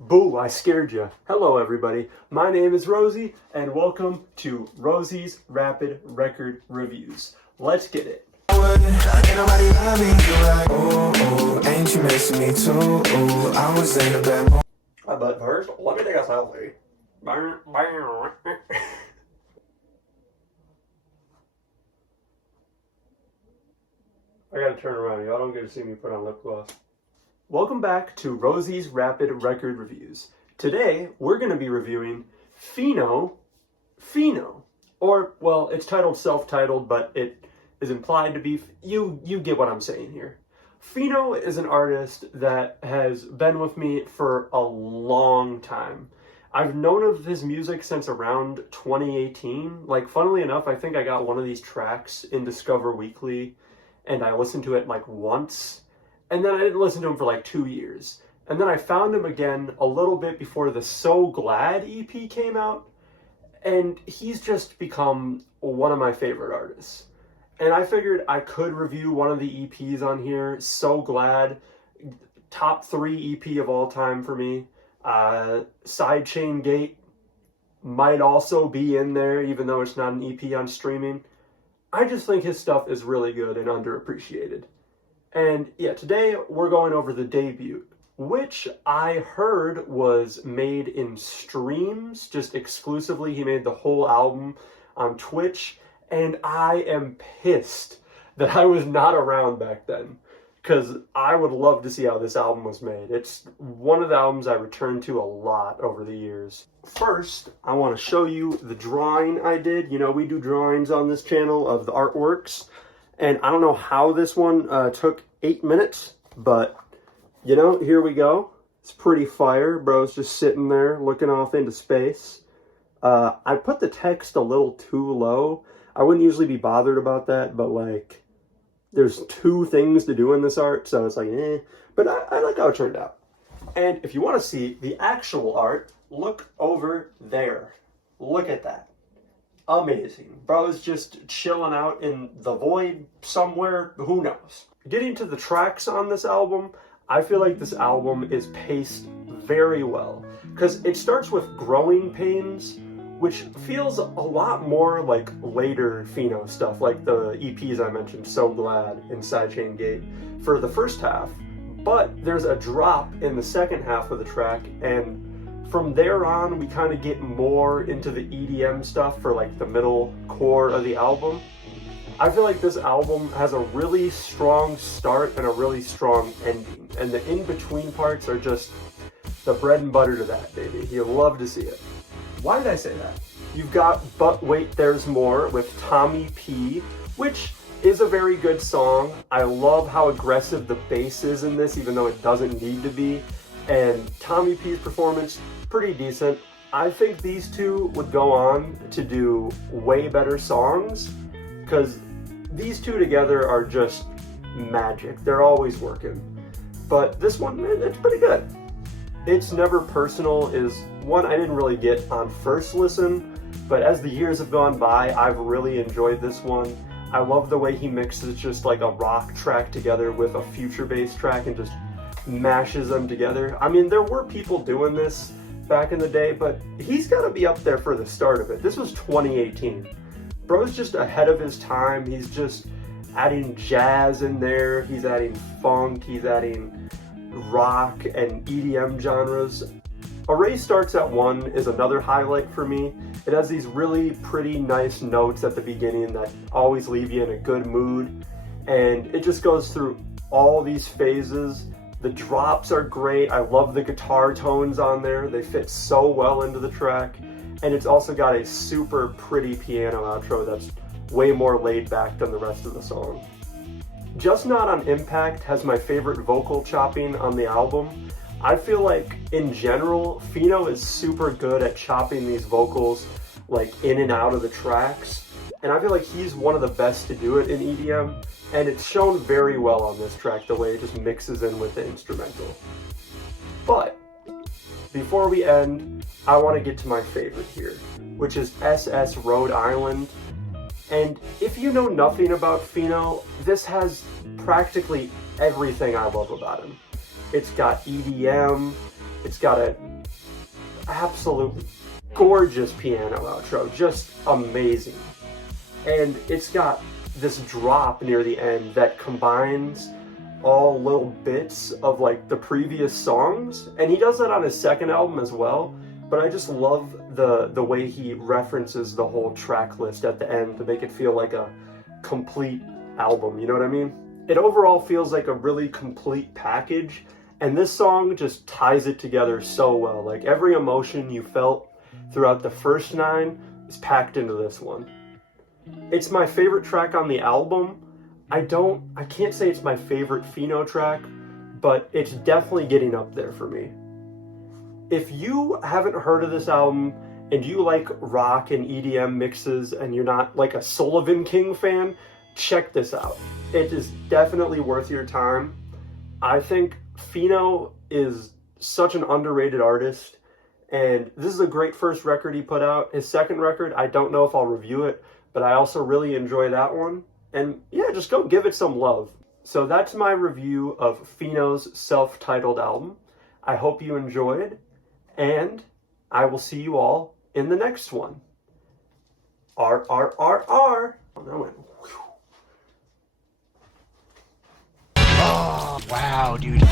Boo, I scared you. Hello everybody, my name is Rosie, and welcome to Rosie's Rapid Record Reviews. Let's get it. Ain't nobody love me, you like, oh, ain't you missing me too? I was in a bad mood. But first, let me take a selfie. I gotta turn around, y'all don't get to see me put on lip gloss. Welcome back to Rosie's Rapid Record Reviews. Today, we're gonna be reviewing Pheeno. Or, well, it's titled self-titled, but it is implied to be, you get what I'm saying here. Pheeno is an artist that has been with me for a long time. I've known of his music since around 2018. Like, funnily enough, I think I got one of these tracks in Discover Weekly, and I listened to it like once, and then I didn't listen to him for like 2 years. And then I found him again a little bit before the So Glad EP came out, and he's just become one of my favorite artists. And I figured I could review one of the EPs on here. So Glad, top 3 EP of all time for me. Sidechain Gate might also be in there, even though it's not an EP on streaming. I just think his stuff is really good and underappreciated. And yeah, today we're going over the debut, which I heard was made in streams, just exclusively. He made the whole album on Twitch, and I am pissed that I was not around back then, because I would love to see how this album was made. It's one of the albums I return to a lot over the years. First, I want to show you the drawing I did. You know, we do drawings on this channel of the artworks, and I don't know how this one took 8 minutes, but, you know, here we go. It's pretty fire. Bro's just sitting there looking off into space. I put the text a little too low. I wouldn't usually be bothered about that, but, like, there's 2 things to do in this art, so it's like, eh. But I like how it turned out. And if you want to see the actual art, look over there. Look at that. Amazing. Bro's just chilling out in the void somewhere. Who knows? Getting to the tracks on this album, I feel like this album is paced very well, because it starts with Growing Pains, which feels a lot more like later Pheeno stuff, like the EPs I mentioned, So Glad and Sidechain Gate, for the first half. But there's a drop in the second half of the track, and from there on, we kind of get more into the EDM stuff for like the middle core of the album. I feel like this album has a really strong start and a really strong ending, and the in-between parts are just the bread and butter to that, baby. You'll love to see it. Why did I say that? You've got But Wait There's More with Tommy P, which is a very good song. I love how aggressive the bass is in this, even though it doesn't need to be. And Tommy P's performance, pretty decent. I think these two would go on to do way better songs, because these two together are just magic. They're always working. But this one, it's pretty good. It's Never Personal is one I didn't really get on first listen, but as the years have gone by, I've really enjoyed this one. I love the way he mixes just like a rock track together with a future bass track and just mashes them together. I mean, there were people doing this back in the day, but he's got to be up there for the start of it. This was 2018. Bro's just ahead of his time. He's just adding jazz in there. He's adding funk. He's adding rock and EDM genres. Array Starts at 1 is another highlight for me. It has these really pretty nice notes at the beginning that always leave you in a good mood, and it just goes through all these phases. The drops are great. I love the guitar tones on there. They fit so well into the track, and it's also got a super pretty piano outro that's way more laid back than the rest of the song. Just Not on Impact has my favorite vocal chopping on the album. I feel like, in general, Pheeno is super good at chopping these vocals like in and out of the tracks, and I feel like he's one of the best to do it in EDM, and it's shown very well on this track, the way it just mixes in with the instrumental. But before we end, I want to get to my favorite here, which is SS Rhode Island. And if you know nothing about Pheeno, this has practically everything I love about him. It's got EDM, It's got an absolutely gorgeous piano outro, just amazing. And it's got this drop near the end that combines all little bits of like the previous songs, and he does that on his second album as well. But I just love the way he references the whole track list at the end to make it feel like a complete album, you know what I mean? It overall feels like a really complete package, and this song just ties it together so well. Like every emotion you felt throughout the first 9 is packed into this one. It's my favorite track on the album. I can't say it's my favorite Pheeno track, but it's definitely getting up there for me. If you haven't heard of this album and you like rock and EDM mixes and you're not like a Sullivan King fan, check this out. It is definitely worth your time. I think Pheeno is such an underrated artist, and this is a great first record he put out. His second record, I don't know if I'll review it, but I also really enjoy that one. And yeah, just go give it some love. So that's my review of Pheeno's self-titled album. I hope you enjoyed, and I will see you all in the next one. RRRR. Oh, that went. Oh, wow, dude.